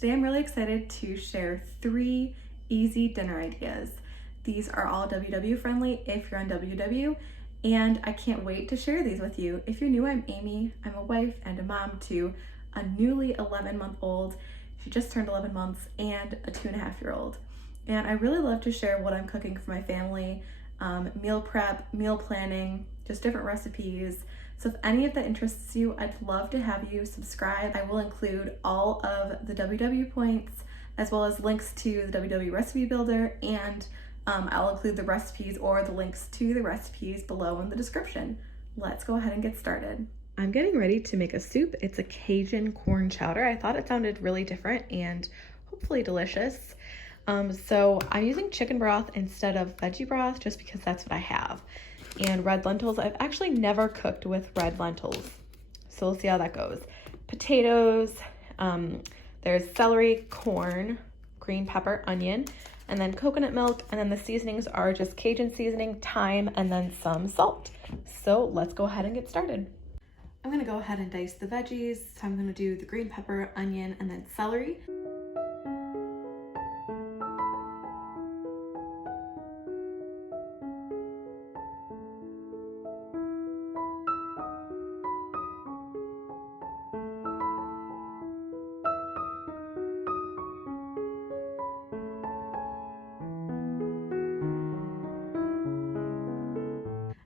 Today I'm really excited to share 3 easy dinner ideas. These are all WW friendly if you're on WW, and I can't wait to share these with you. If you're new, I'm Amy. I'm a wife and a mom to a newly 11-month-old. She just turned 11 months, and a 2.5-year-old. And I really love to share what I'm cooking for my family, meal prep, meal planning, just different recipes. So if any of that interests you, I'd love to have you subscribe. I will include all of the WW points as well as links to the WW recipe builder, and I'll include the recipes or the links to the recipes below in the description. Let's go ahead and get started. I'm getting ready to make a soup. It's a Cajun corn chowder. I thought it sounded really different and hopefully delicious. So I'm using chicken broth instead of veggie broth just because that's what I have. And red lentils. I've actually never cooked with red lentils, so we'll see how that goes. Potatoes, there's celery, corn, green pepper, onion, and then coconut milk, and then the seasonings are just Cajun seasoning, thyme, and then some salt. So let's go ahead and get started. I'm gonna go ahead and dice the veggies. So I'm gonna do the green pepper, onion, and then celery.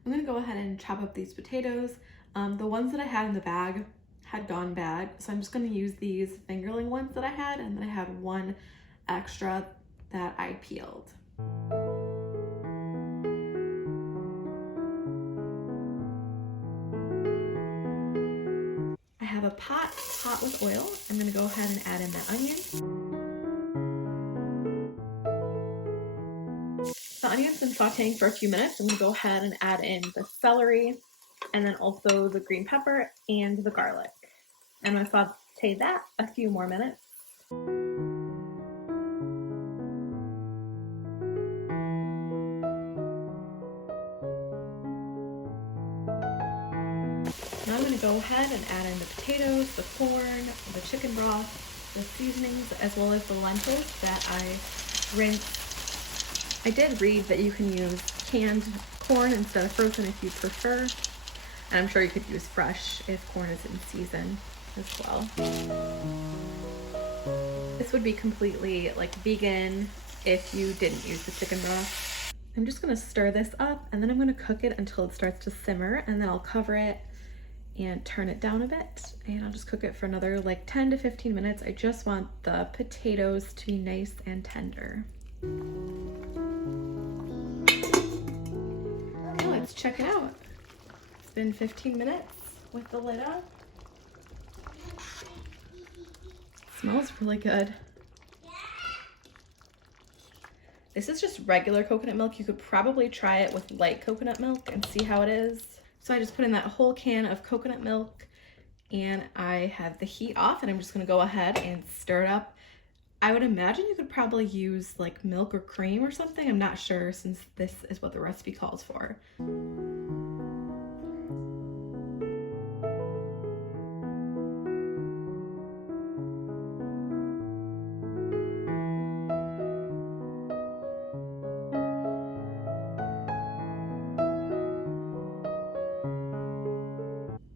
I'm gonna go ahead and chop up these potatoes. The ones that I had in the bag had gone bad, so I'm just gonna use these fingerling ones that I had, and then I had one extra that I peeled. I have a pot hot with oil. I'm gonna go ahead and add in the onion. The onion's been sauteing for a few minutes. I'm gonna go ahead and add in the celery, and then also the green pepper and the garlic. I'm gonna saute that a few more minutes. Now I'm gonna go ahead and add in the potatoes, the corn, the chicken broth, the seasonings, as well as the lentils that I rinsed. I did read that you can use canned corn instead of frozen if you prefer. And I'm sure you could use fresh if corn is in season as well. This would be completely like vegan if you didn't use the chicken broth. I'm just gonna stir this up, and then I'm gonna cook it until it starts to simmer, and then I'll cover it and turn it down a bit, and I'll just cook it for another like 10 to 15 minutes. I just want the potatoes to be nice and tender. Okay, let's check it out. It's been 15 minutes with the lid on. Smells really good. This is just regular coconut milk. You could probably try it with light coconut milk and see how it is. So I just put in that whole can of coconut milk, and I have the heat off, and I'm just gonna go ahead and stir it up. I would imagine you could probably use like milk or cream or something. I'm not sure, since this is what the recipe calls for.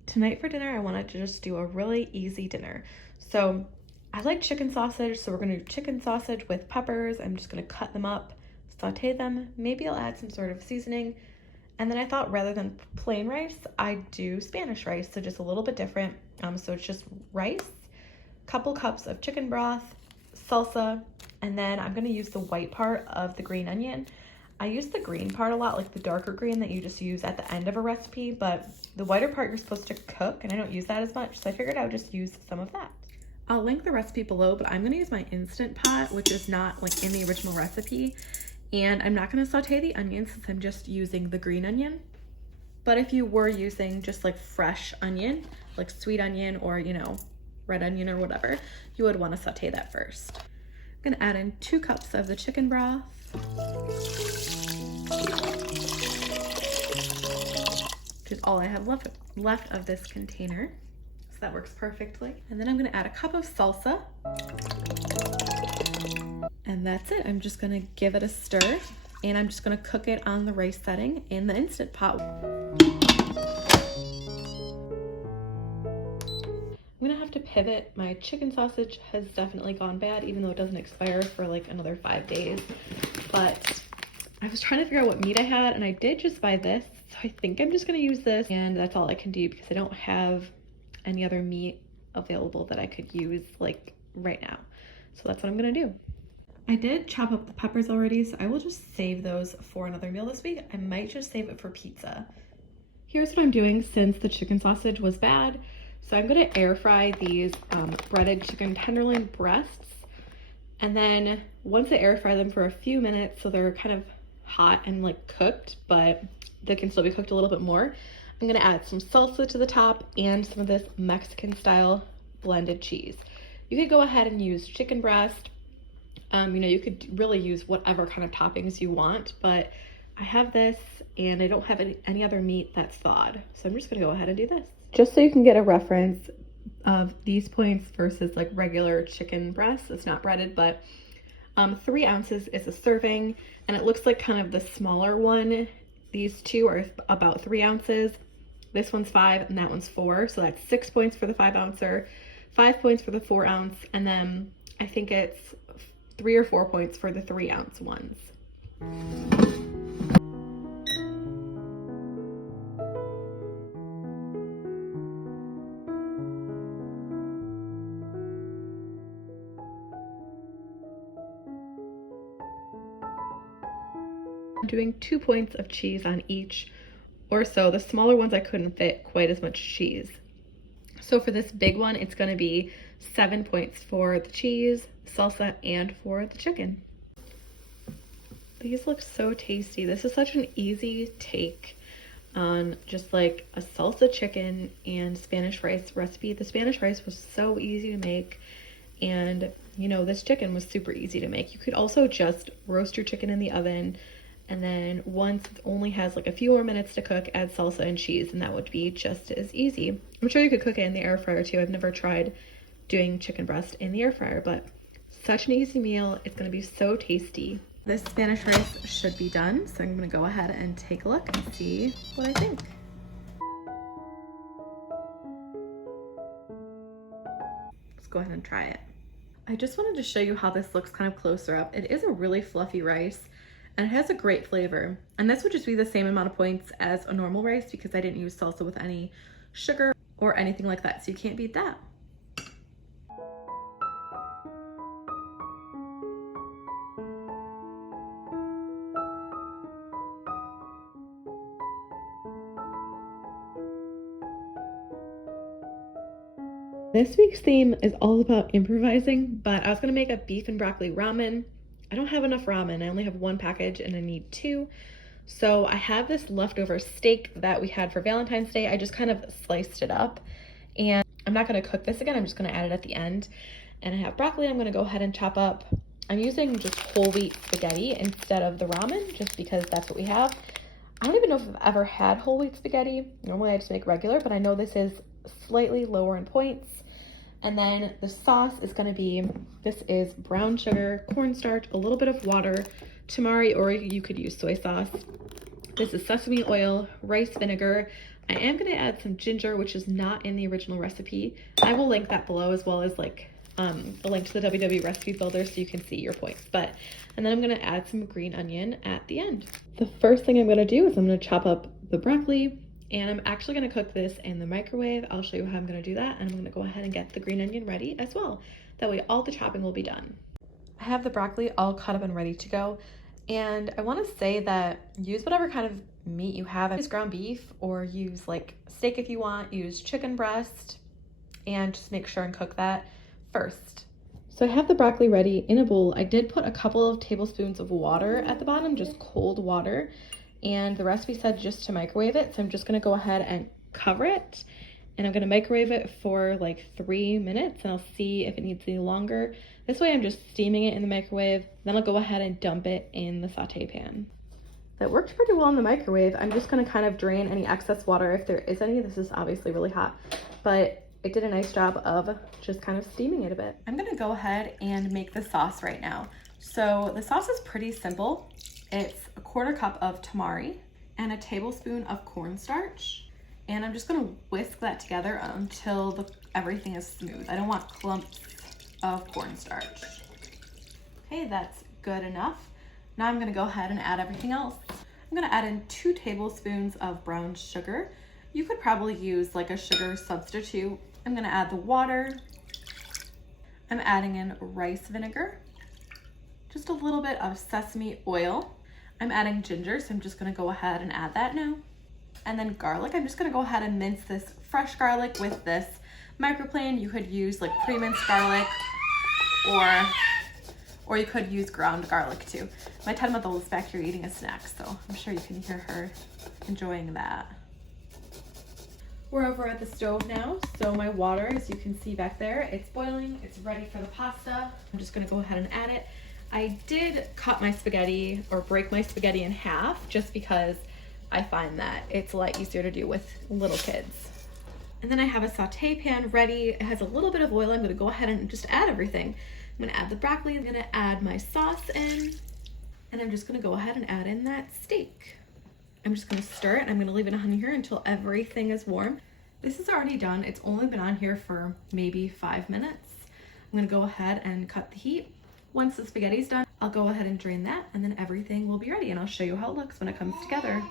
Tonight for dinner, I wanted to just do a really easy dinner. So I like chicken sausage, so we're gonna do chicken sausage with peppers. I'm just gonna cut them up, saute them. Maybe I'll add some sort of seasoning. And then I thought rather than plain rice, I'd do Spanish rice, so just a little bit different. So it's just rice, couple cups of chicken broth, salsa, and then I'm gonna use the white part of the green onion. I use the green part a lot, like the darker green that you just use at the end of a recipe, but the whiter part you're supposed to cook, and I don't use that as much, so I figured I would just use some of that. I'll link the recipe below, but I'm gonna use my Instant Pot, which is not like in the original recipe, and I'm not gonna saute the onions since I'm just using the green onion. But if you were using just like fresh onion, like sweet onion or, you know, red onion or whatever, you would wanna saute that first. I'm gonna add in 2 cups of the chicken broth. Which is all I have left of this container. So that works perfectly. And then I'm gonna add a cup of salsa. And that's it. I'm just gonna give it a stir, and I'm just gonna cook it on the rice setting in the Instant Pot. I'm gonna have to pivot. My chicken sausage has definitely gone bad, even though it doesn't expire for like another 5 days. But I was trying to figure out what meat I had, and I did just buy this. So I think I'm just gonna use this, and that's all I can do because I don't have any other meat available that I could use like right now. So that's what I'm gonna do. I did chop up the peppers already, so I will just save those for another meal this week. I might just save it for pizza. Here's what I'm doing since the chicken sausage was bad. So I'm gonna air fry these breaded chicken tenderloin breasts. And then once I air fry them for a few minutes, so they're kind of hot and like cooked, but they can still be cooked a little bit more, I'm gonna add some salsa to the top and some of this Mexican style blended cheese. You could go ahead and use chicken breast. You know, you could really use whatever kind of toppings you want, but I have this and I don't have any other meat that's thawed. So I'm just gonna go ahead and do this. Just so you can get a reference of these points versus like regular chicken breast, it's not breaded, but 3 ounces is a serving, and it looks like kind of the smaller one. These two are about 3 ounces. This one's 5 and that one's 4. So that's 6 points for the 5 ouncer, 5 points for the 4 ounce, and then I think it's 3 or 4 points for the 3 ounce ones. I'm doing 2 points of cheese on each or so. The smaller ones I couldn't fit quite as much cheese. So for this big one, it's gonna be 7 points for the cheese, salsa, and for the chicken. These look so tasty. This is such an easy take on just like a salsa chicken and Spanish rice recipe. The Spanish rice was so easy to make, and you know, this chicken was super easy to make. You could also just roast your chicken in the oven, and then once it only has like a few more minutes to cook, add salsa and cheese, and that would be just as easy. I'm sure you could cook it in the air fryer too. I've never tried doing chicken breast in the air fryer, but such an easy meal. It's gonna be so tasty. This Spanish rice should be done, so I'm gonna go ahead and take a look and see what I think. Let's go ahead and try it. I just wanted to show you how this looks kind of closer up. It is a really fluffy rice, and it has a great flavor. And this would just be the same amount of points as a normal rice because I didn't use salsa with any sugar or anything like that, so you can't beat that. This week's theme is all about improvising, but I was gonna make a beef and broccoli ramen. I don't have enough ramen. I only have 1 package and I need 2. So I have this leftover steak that we had for Valentine's Day. I just kind of sliced it up, and I'm not gonna cook this again. I'm just gonna add it at the end. And I have broccoli I'm gonna go ahead and chop up. I'm using just whole wheat spaghetti instead of the ramen, just because that's what we have. I don't even know if I've ever had whole wheat spaghetti. Normally I just make regular, but I know this is slightly lower in points. And then the sauce is gonna be, this is brown sugar, cornstarch, a little bit of water, tamari, or you could use soy sauce. This is sesame oil, rice vinegar. I am gonna add some ginger, which is not in the original recipe. I will link that below, as well as like a link to the WW recipe builder so you can see your points. And then I'm gonna add some green onion at the end. The first thing I'm gonna do is I'm gonna chop up the broccoli, and I'm actually gonna cook this in the microwave. I'll show you how I'm gonna do that, and I'm gonna go ahead and get the green onion ready as well. That way all the chopping will be done. I have the broccoli all cut up and ready to go, and I wanna say that use whatever kind of meat you have. Use ground beef, or use like steak if you want, use chicken breast, and just make sure and cook that first. So I have the broccoli ready in a bowl. I did put a couple of tablespoons of water at the bottom, just cold water. And the recipe said just to microwave it, so I'm just gonna go ahead and cover it, and I'm gonna microwave it for like 3 minutes, and I'll see if it needs any longer. This way I'm just steaming it in the microwave, then I'll go ahead and dump it in the saute pan. That worked pretty well in the microwave. I'm just gonna kind of drain any excess water if there is any. This is obviously really hot, but it did a nice job of just kind of steaming it a bit. I'm gonna go ahead and make the sauce right now. So the sauce is pretty simple. It's a 1/4 cup of tamari and a tablespoon of cornstarch. And I'm just gonna whisk that together until everything is smooth. I don't want clumps of cornstarch. Okay, that's good enough. Now I'm gonna go ahead and add everything else. I'm gonna add in 2 tablespoons of brown sugar. You could probably use like a sugar substitute. I'm gonna add the water. I'm adding in rice vinegar, just a little bit of sesame oil. I'm adding ginger, so I'm just gonna go ahead and add that now. And then garlic, I'm just gonna go ahead and mince this fresh garlic with this microplane. You could use like pre-minced garlic or you could use ground garlic too. My 10-month-old is back here eating a snack, so I'm sure you can hear her enjoying that. We're over at the stove now, so my water, as you can see back there, it's boiling, it's ready for the pasta. I'm just gonna go ahead and add it. I did cut my spaghetti or break my spaghetti in half just because I find that it's a lot easier to do with little kids. And then I have a saute pan ready. It has a little bit of oil. I'm gonna go ahead and just add everything. I'm gonna add the broccoli, I'm gonna add my sauce in, and I'm just gonna go ahead and add in that steak. I'm just gonna stir it and I'm gonna leave it on here until everything is warm. This is already done. It's only been on here for maybe 5 minutes. I'm gonna go ahead and cut the heat. Once the spaghetti's done, I'll go ahead and drain that and then everything will be ready and I'll show you how it looks when it comes together.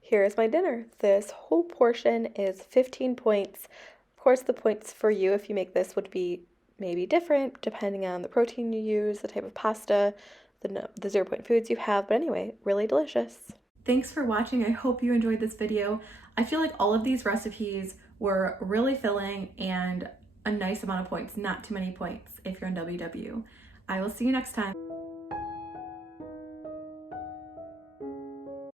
Here's my dinner. This whole portion is 15 points. Of course, the points for you if you make this would be maybe different depending on the protein you use, the type of pasta, the 0 point foods you have, but anyway, really delicious. Thanks for watching. I hope you enjoyed this video. I feel like all of these recipes were really filling and a nice amount of points, not too many points if you're in WW. I will see you next time.